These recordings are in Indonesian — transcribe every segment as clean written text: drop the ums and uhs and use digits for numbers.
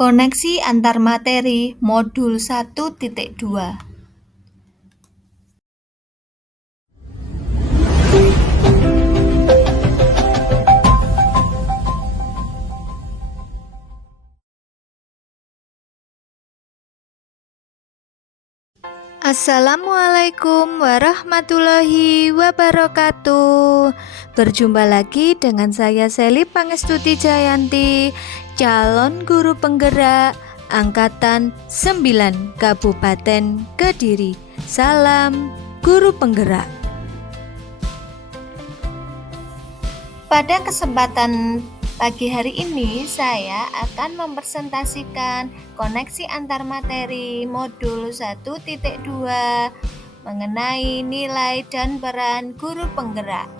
Koneksi antar materi modul 1.2. Assalamualaikum warahmatullahi wabarakatuh. Berjumpa lagi dengan saya Seli Pangestuti Jayanti, calon guru penggerak Angkatan 9 Kabupaten Kediri. Salam guru penggerak. Pada kesempatan pagi hari ini saya akan mempresentasikan koneksi antar materi modul 1.2 mengenai nilai dan peran guru penggerak.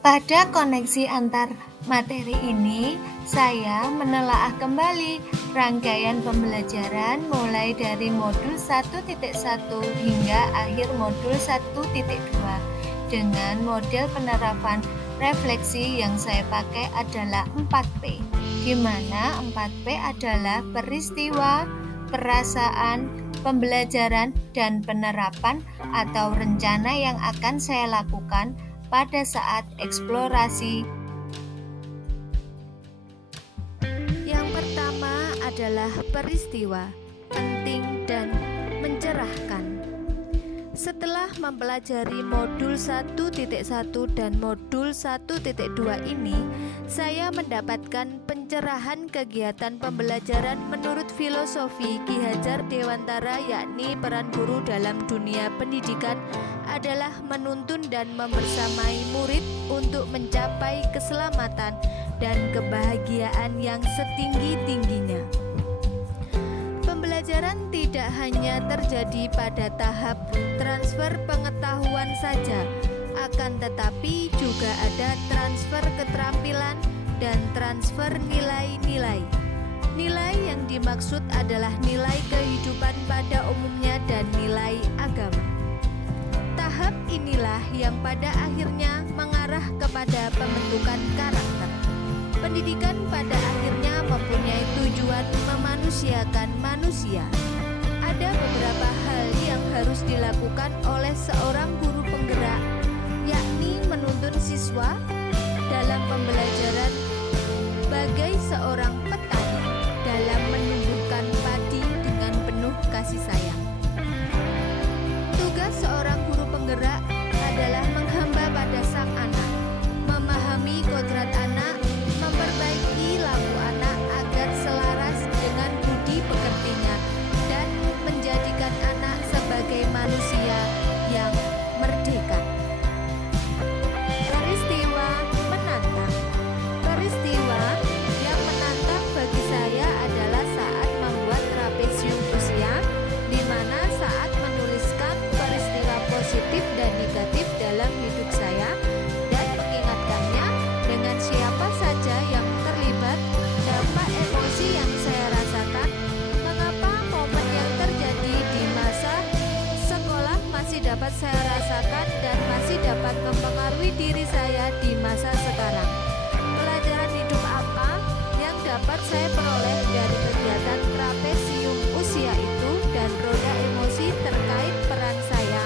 Pada koneksi antar materi ini, saya menelaah kembali rangkaian pembelajaran mulai dari modul 1.1 hingga akhir modul 1.2 dengan model penerapan refleksi yang saya pakai adalah 4P, di mana 4P adalah peristiwa, perasaan, pembelajaran, dan penerapan atau rencana yang akan saya lakukan pada saat eksplorasi. Yang pertama adalah peristiwa, penting dan mencerahkan. Setelah mempelajari modul 1.1 dan modul 1.2 ini, saya mendapatkan pencerahan kegiatan pembelajaran menurut filosofi Ki Hajar Dewantara, yakni peran guru dalam dunia pendidikan adalah menuntun dan membersamai murid untuk mencapai keselamatan dan kebahagiaan yang setinggi-tingginya. Pembelajaran tidak hanya terjadi pada tahap transfer pengetahuan saja, akan tetapi juga ada transfer keterampilan dan transfer nilai-nilai. Nilai yang dimaksud adalah nilai kehidupan pada umumnya dan nilai agama. Tahap inilah yang pada akhirnya mengarah kepada pembentukan karakter. Pendidikan pada akhirnya mempunyai tujuan memanusiakan manusia. Ada beberapa hal yang harus dilakukan oleh seorang guru penggerak, yakni menuntun siswa dalam pembelajaran bagai seorang petani dalam menumbuhkan padi dengan penuh kasih sayang. Tugas seorang guru penggerak adalah menghamba pada sang anak, memahami kodrat anak, memperbaiki laku anak agar selaras dengan budi pekertinya, dan menjadikan anak sebagai manusia yang merdeka. Peristiwa menantang. Peristiwa yang menantang bagi saya adalah saat membuat trapesium usia, di mana saat menuliskan peristiwa positif dan negatif dalam hidup saya dan mengingatkannya dengan siapa saja yang terlibat, dampak emosi yang saya rasakan, mengapa momen yang terjadi di masa sekolah masih dapat saya rasakan dan masih dapat mempengaruhi diri saya di masa sekarang. Pelajaran hidup apa yang dapat saya peroleh dari kegiatan trapesium usia itu, dan roda emosi terkait peran saya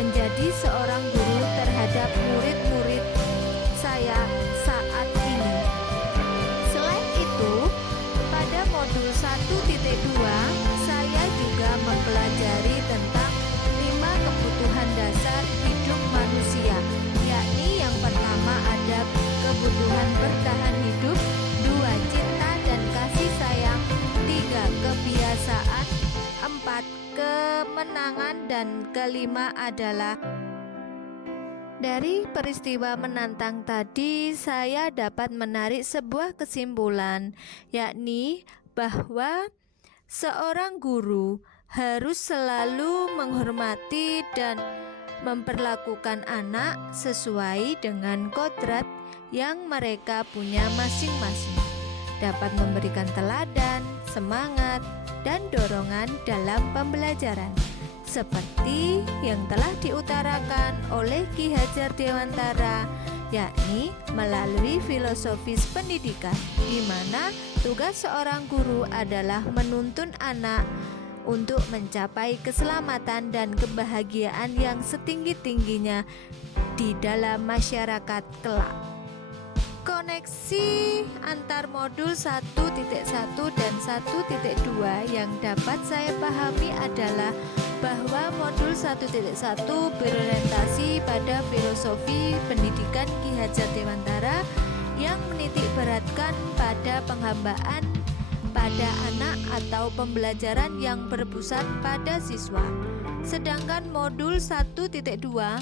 menjadi seorang guru terhadap murid-murid saya saat ini. Selain itu, pada modul 1.2 saya juga mempelajari tentang 5 kebutuhan dasar hidup manusia, yakni yang pertama ada kebutuhan bertahan hidup, 2 cinta dan kasih sayang, 3 kebiasaan, 4 kemenangan, dan kelima adalah. Dari peristiwa menantang tadi, saya dapat menarik sebuah kesimpulan, yakni bahwa seorang guru harus selalu menghormati dan memperlakukan anak sesuai dengan kodrat yang mereka punya masing-masing, dapat memberikan teladan, semangat, dan dorongan dalam pembelajaran, seperti yang telah diutarakan oleh Ki Hajar Dewantara yakni melalui filosofis pendidikan, di mana tugas seorang guru adalah menuntun anak untuk mencapai keselamatan dan kebahagiaan yang setinggi-tingginya di dalam masyarakat kelak. Koneksi antar modul 1.1 dan 1.2 yang dapat saya pahami adalah bahwa modul 1.1 berorientasi pada filosofi pendidikan Ki Hajar Dewantara yang menitikberatkan pada penghambaan pada anak atau pembelajaran yang berpusat pada siswa. Sedangkan modul 1.2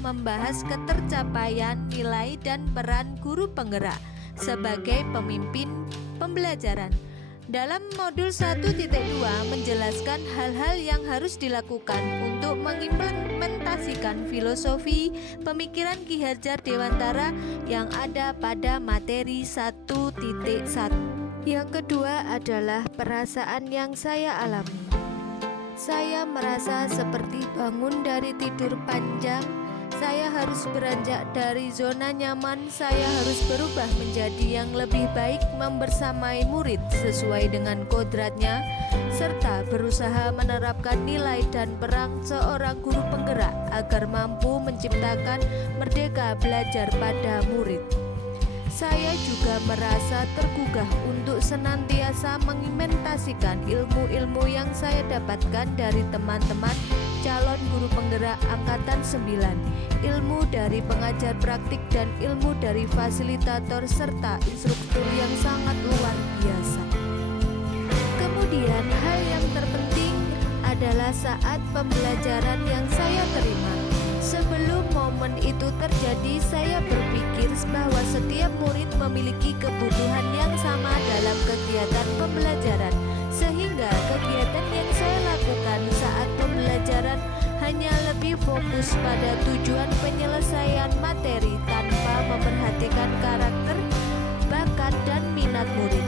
membahas ketercapaian nilai dan peran guru penggerak sebagai pemimpin pembelajaran. Dalam modul 1.2 menjelaskan hal-hal yang harus dilakukan untuk mengimplementasikan filosofi pemikiran Ki Hajar Dewantara yang ada pada materi 1.1. Yang kedua adalah perasaan yang saya alami. Saya merasa seperti bangun dari tidur panjang. Saya harus beranjak dari zona nyaman. Saya harus berubah menjadi yang lebih baik, membersamai murid sesuai dengan kodratnya, serta berusaha menerapkan nilai dan peran seorang guru penggerak agar mampu menciptakan merdeka belajar pada murid. Saya juga merasa tergugah untuk senantiasa mengimplementasikan ilmu-ilmu yang saya dapatkan dari teman-teman calon guru penggerak angkatan 9, ilmu dari pengajar praktik dan ilmu dari fasilitator serta instruktur yang sangat luar biasa. Kemudian hal yang terpenting adalah saat pembelajaran yang saya terima. Sebelum momen itu terjadi, saya berpikir bahwa setiap murid memiliki kebutuhan yang sama dalam kegiatan pembelajaran, sehingga kegiatan yang saya lakukan saat pembelajaran hanya lebih fokus pada tujuan penyelesaian materi tanpa memperhatikan karakter, bakat, dan minat murid.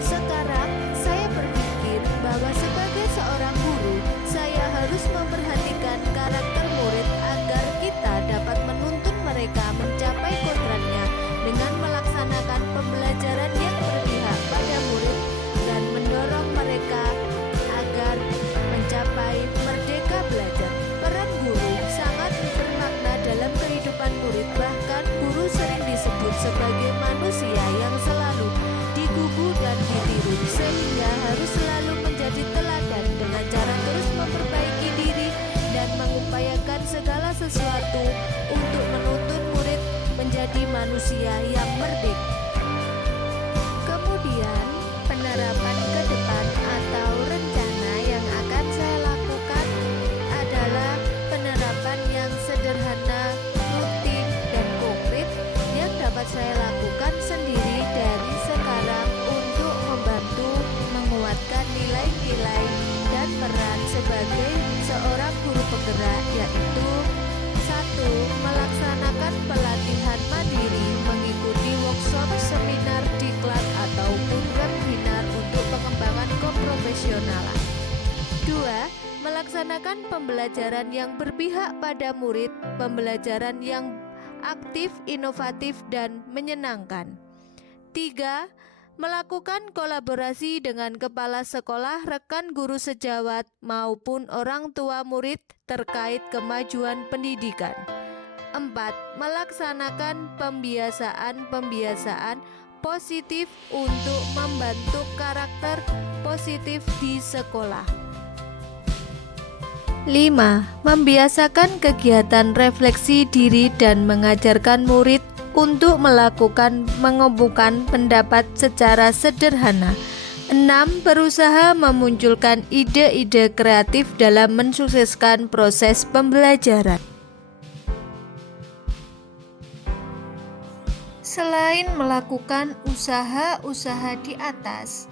Sekarang saya berpikir bahwa sebagai seorang guru, saya harus memperhatikan karakter murid agar kita dapat menuntun mereka mencapai kodratnya dengan melaksanakan pembelajaran yang berpihak pada murid dan mendorong mereka agar mencapai merdeka belajar. Peran guru sangat bermakna dalam kehidupan murid, bahkan guru sering disebut sebagai manusia yang selalu digugu dan ditiru, sehingga harus selalu menjadi teladan dengan cara terus memperbaiki diri dan mengupayakan segala sesuatu untuk menuntun murid menjadi manusia yang merdeka. Kemudian, penerapan ke depan atau rencana yang akan saya lakukan adalah penerapan yang sederhana, rutin, dan konkret yang dapat saya lakukan sendiri dari sekarang untuk membantu menguatkan nilai-nilai dan peran sebagai seorang guru penggerak, yaitu 1. Melaksanakan pelatihan mandiri, mengikuti workshop, seminar, diklat, ataupun webinar untuk pengembangan keprofesionalan. 2. Melaksanakan pembelajaran yang berpihak pada murid, pembelajaran yang aktif, inovatif, dan menyenangkan. 3. Melakukan kolaborasi dengan kepala sekolah, rekan guru sejawat, maupun orang tua murid terkait kemajuan pendidikan. 4. Melaksanakan pembiasaan positif untuk membentuk karakter positif di sekolah. 5. Membiasakan kegiatan refleksi diri dan mengajarkan murid untuk melakukan mengumpulkan pendapat secara sederhana. 6. Berusaha memunculkan ide-ide kreatif dalam mensukseskan proses pembelajaran. Selain melakukan usaha-usaha di atas,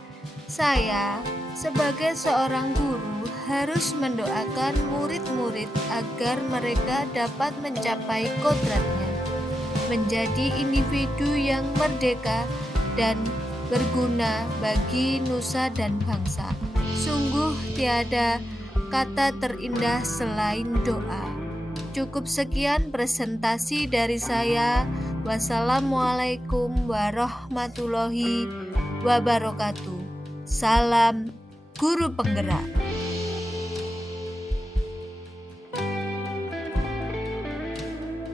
saya sebagai seorang guru harus mendoakan murid-murid agar mereka dapat mencapai kodratnya, menjadi individu yang merdeka dan berguna bagi nusa dan bangsa. Sungguh tiada kata terindah selain doa. Cukup sekian presentasi dari saya. Wassalamualaikum warahmatullahi wabarakatuh. Salam guru penggerak.